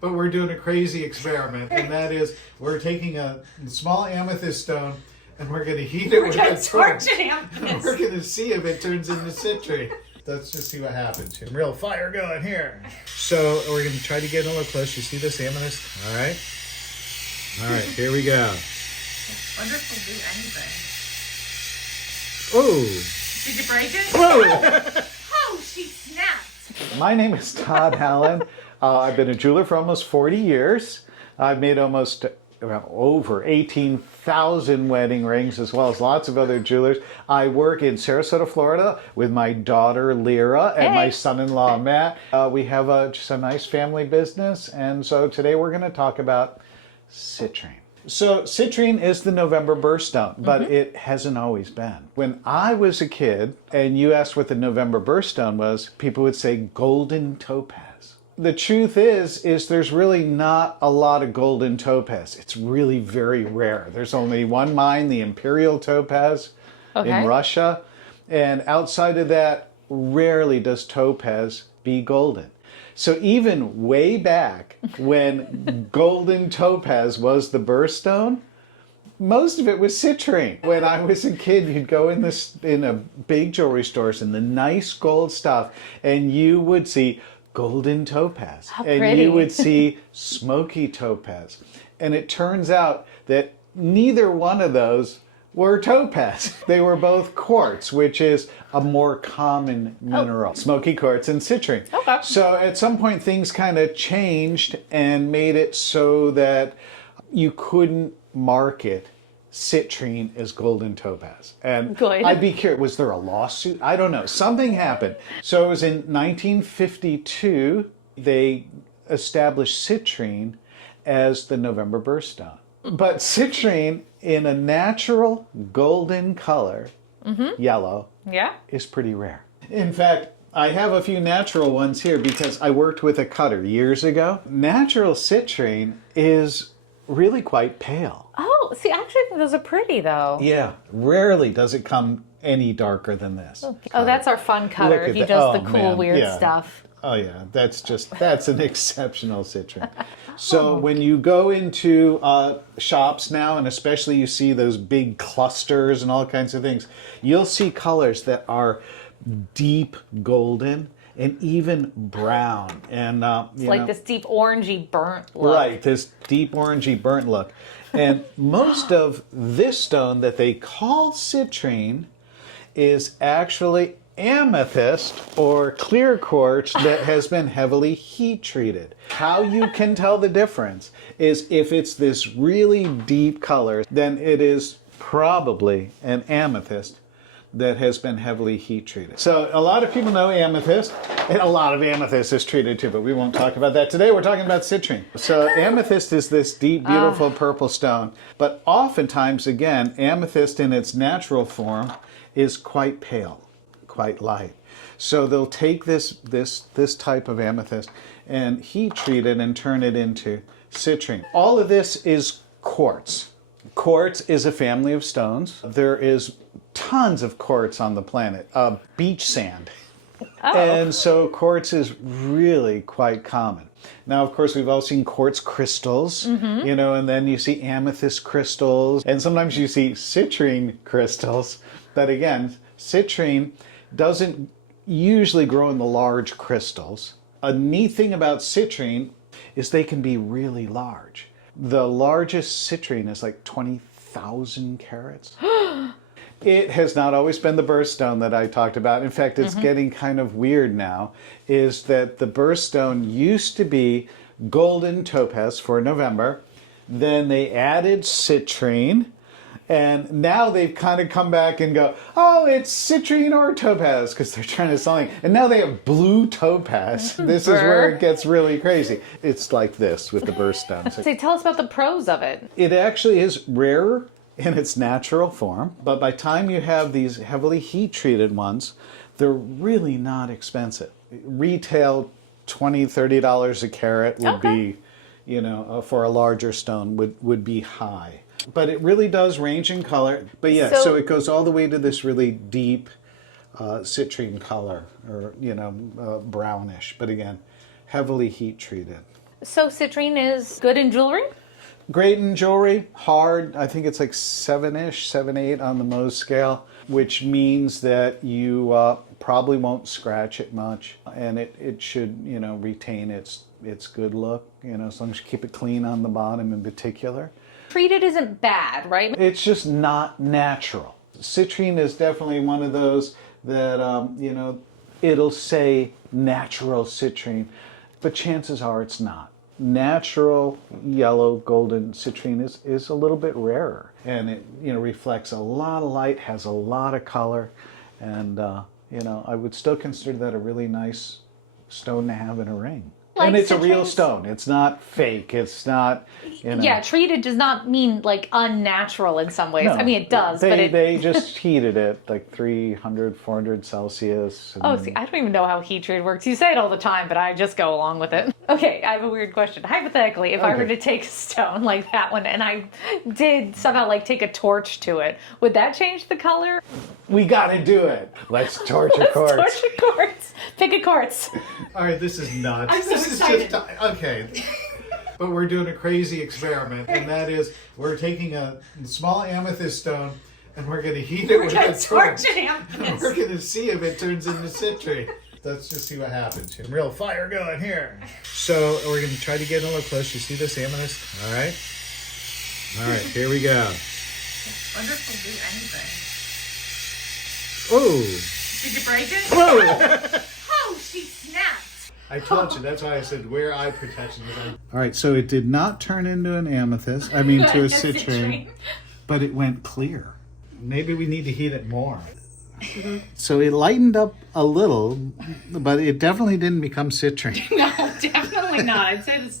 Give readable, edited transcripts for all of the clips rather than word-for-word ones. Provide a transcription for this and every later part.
But we're doing a crazy experiment, and that is we're taking a small amethyst stone and we're going to heat it with a torch. And we're going to see if it turns into citrine. Let's just see what happens. Real fire going here. So we're going to try to get a little close. You see this amethyst? All right. All right, here we go. I wonder if Oh. we'll do anything. Did you break it? Whoa. Oh, she snapped. My name is Todd Alan. I've been a jeweler for almost 40 years. I've made almost over 18,000 wedding rings, as well as lots of other jewelers. I work in Sarasota, Florida with my daughter Lyra and my son-in-law Matt. We have just a nice family business, and so today we're going to talk about citrine. So citrine is the November birthstone, but it hasn't always been. When I was a kid and you asked what the November birthstone was, people would say golden topaz. The truth is there's really not a lot of golden topaz. It's really very rare. There's only one mine, the Imperial Topaz in Russia. And outside of that, rarely does topaz be golden. So even way back when golden topaz was the birthstone, most of it was citrine. When I was a kid, you'd go in a big jewelry stores in the nice gold stuff, and you would see golden topaz. How and pretty. You would see smoky topaz. And it turns out that neither one of those were topaz. They were both quartz, which is a more common mineral. Smoky quartz and citrine. Okay. So at some point things kind of changed and made it so that you couldn't market citrine as golden topaz. And Good. I'd be curious, was there a lawsuit? I don't know. Something happened. So it was in 1952, they established citrine as the November birthstone. But citrine in a natural golden color, yellow, is pretty rare. In fact, I have a few natural ones here because I worked with a cutter years ago. Natural citrine is really quite pale. Oh, see, I actually think those are pretty, though. Yeah, rarely does it come any darker than this. Okay. Oh, that's our fun cutter. Look at He that. does Oh, the cool, man. weird Yeah. stuff. Oh yeah, that's an exceptional citrine. So when you go into shops now, and especially you see those big clusters and all kinds of things, you'll see colors that are deep golden and even brown. And It's like this deep orangey burnt look. Right, this deep orangey burnt look. And most of this stone that they call citrine is actually amethyst or clear quartz that has been heavily heat treated. How you can tell the difference is if it's this really deep color, then it is probably an amethyst that has been heavily heat treated. So a lot of people know amethyst, and a lot of amethyst is treated too, but we won't talk about that today. We're talking about citrine. So amethyst is this deep, beautiful purple stone, but oftentimes, again, amethyst in its natural form is quite pale, quite light. So they'll take this type of amethyst and heat treat it and turn it into citrine. All of this is quartz. Quartz is a family of stones. There is tons of quartz on the planet, beach sand. And so quartz is really quite common. Now, of course, we've all seen quartz crystals, you know, and then you see amethyst crystals, and sometimes you see citrine crystals. But again, citrine doesn't usually grow in the large crystals. A neat thing about citrine is they can be really large. The largest citrine is like 20,000 carats. It has not always been the birthstone that I talked about. In fact, it's getting kind of weird now, is that the birthstone used to be golden topaz for November. Then they added citrine. And now they've kind of come back and go, oh, it's citrine or topaz, because they're trying to sell it. And now they have blue topaz. This is where it gets really crazy. It's like this with the birthstone. So tell us about the pros of it. It actually is rarer in its natural form, but by the time you have these heavily heat-treated ones, they're really not expensive. Retail $20, $30 a carat would be, you know, for a larger stone would be high. But it really does range in color. But yeah, so it goes all the way to this really deep citrine color, or, you know, brownish. But again, heavily heat treated. So citrine is good in jewelry? Great in jewelry, hard. I think it's like 7-ish, 7, 8 on the Mohs scale, which means that you probably won't scratch it much, and it should, you know, retain its good look, you know, as long as you keep it clean on the bottom in particular. Treated isn't bad, right? It's just not natural. Citrine is definitely one of those that, you know, it'll say natural citrine, but chances are it's not. Natural yellow golden citrine is a little bit rarer, and it, you know, reflects a lot of light, has a lot of color, and you know, I would still consider that a really nice stone to have in a ring. Like and it's a real citrines? stone. It's not fake. It's not, you know. Yeah, treated does not mean like unnatural in some ways. No, I mean, it does, but it... they just heated it like 300, 400 Celsius. Oh, see, I don't even know how heat treat works. You say it all the time, but I just go along with it. Okay, I have a weird question. Hypothetically, if I were to take a stone like that one and I did somehow like take a torch to it, would that change the color? We gotta do it. Let's torch a quartz. Torch a quartz. Pick a quartz. All right, this is nuts. I'm so this excited. is just okay. But we're doing a crazy experiment, and that is we're taking a small amethyst stone and we're going to heat it with a torch. And we're going to see if it turns into citrine. Let's just see what happens. Some real fire going here. So we're going to try to get a little close. You see this amethyst? All right. All right, here we go. I wonder if we'll do anything. Oh. Did you break it? Whoa. Oh, she snapped. I told you, that's why I said wear eye protection. All right, so it did not turn into an amethyst, I mean to a citrine, but it went clear. Maybe we need to heat it more. So it lightened up a little, but it definitely didn't become citrine. No, definitely not. I'd say this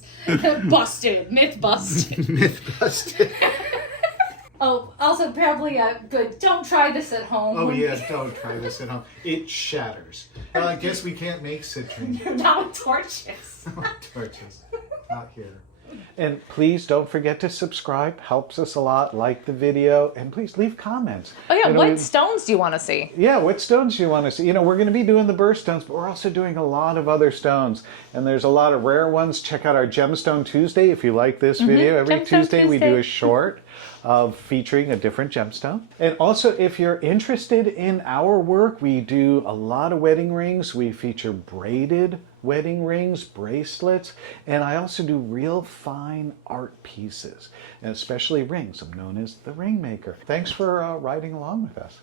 busted. Myth busted. Myth busted. Oh, also probably but don't try this at home. Oh yeah, don't try this at home. It shatters. Well, I guess we can't make citrine. Not with torches. Torches. Not here. And please don't forget to subscribe. Helps us a lot. Like the video. And please leave comments. Oh yeah, You know, what stones do you want to see? Yeah, what stones do you want to see? You know, we're going to be doing the birthstones, but we're also doing a lot of other stones. And there's a lot of rare ones. Check out our Gemstone Tuesday if you like this video. Every Gemstone Tuesday we do Tuesday. a short of featuring a different gemstone. And also, if you're interested in our work, we do a lot of wedding rings. We feature braided wedding rings, bracelets, and I also do real fine art pieces, and especially rings. I'm known as the ring maker. Thanks for riding along with us.